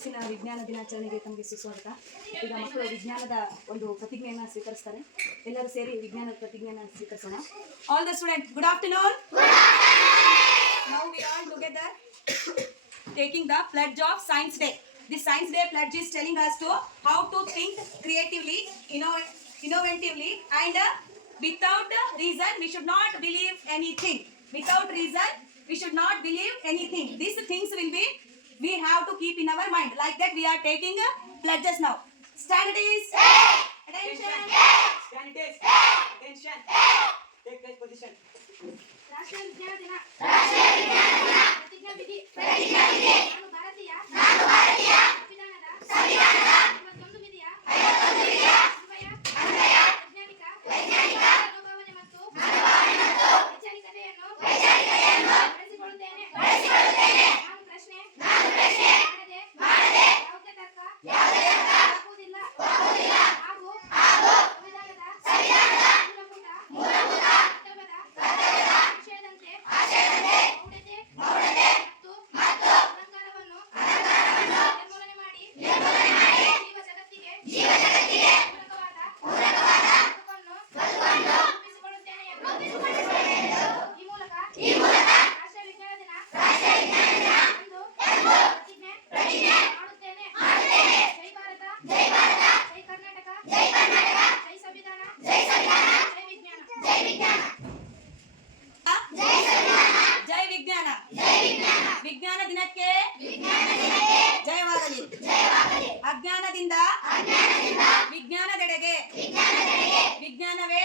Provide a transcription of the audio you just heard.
ಕೂಸಿನ ವಿಜ್ಞಾನ ದಿನಾಚರಣೆಗೆ ತಮಗೆ ಸುಸ್ವಾಗತ. ಈಗ ಮಕ್ಕಳು ವಿಜ್ಞಾನದ ಒಂದು ಪ್ರತಿಜ್ಞೆಯನ್ನು ಸ್ವೀಕರಿಸ್ತಾರೆ. ಎಲ್ಲರೂ ಸೇರಿ ವಿಜ್ಞಾನದ ಪ್ರತಿಜ್ಞೆಯನ್ನು ಸ್ವೀಕರಿಸೋಣ. All the students, good afternoon. Now we are together taking the pledge of Science Day. This Science Day pledge is telling us to how to think creatively, innovatively, and without reason we should not believe anything. Without reason we should not believe anything. These things will be we have to keep in our mind. Like that we are taking pledges now. Standards. Attention. Standards. Attention. Take that position. ರಾಷ್ಟ್ರೀಯ ವಿಜ್ಞಾನ ದಿನ. ಪ್ರತಿಜ್ಞಾ ವಿಧಿ. ನಾನು ಭಾರತೀಯ ಸಂವಿಧಾನದ 51 ವಿಧಿಯ ಅನ್ವಯ ವೈಜ್ಞಾನಿಕ ಮನೋಭಾವನೆ ಮತ್ತು ವೈಚಾರಿಕತೆಯನ್ನು ಬಳಸಿಕೊಳ್ಳುತ್ತೇನೆ. ನಾನು ಪ್ರಶ್ನೆ ಮಾಡದೆ ಯಾವುದೇ ತರ್ಕ ಹಾಕುವುದಿಲ್ಲ ಹಾಗೂ ಸಂವಿಧಾನದ ಮೂಲಭೂತ ಕರ್ತವ್ಯದ ವಿಷಯದಂತೆ ಮೌಢ್ಯತೆ ಮತ್ತು ಅಹಂಕಾರವನ್ನು ನಿರ್ಮೂಲನೆ ಮಾಡಿ ಜೀವ ಜಗತ್ತಿಗೆ ಪೂರಕವಾದ ಬದುಕನ್ನು ರೂಪಿಸಿಕೊಳ್ಳುತ್ತೇನೆ ಎಂದು ಈ ಮೂಲಕ ರಾಷ್ಟ್ರೀಯ ವಿಜ್ಞಾನ ದಿನ ಎಂದು ಪ್ರತಿಜ್ಞೆ ಮಾಡುತ್ತೇನೆ. ಜೈ ಭಾರತ, ಜೈ ಕರ್ನಾಟಕ, ಜೈ ಸಂವಿಧಾನ, ಜೈ ವಿಜ್ಞಾನ. ಜೈ ವಿಜ್ಞಾನ. ವಿಜ್ಞಾನ ದಿನಕ್ಕೆ ಜಯವಾಗಲಿ. ಅಜ್ಞಾನದಿಂದ ವಿಜ್ಞಾನದೆಡೆಗೆ. ವಿಜ್ಞಾನವೇ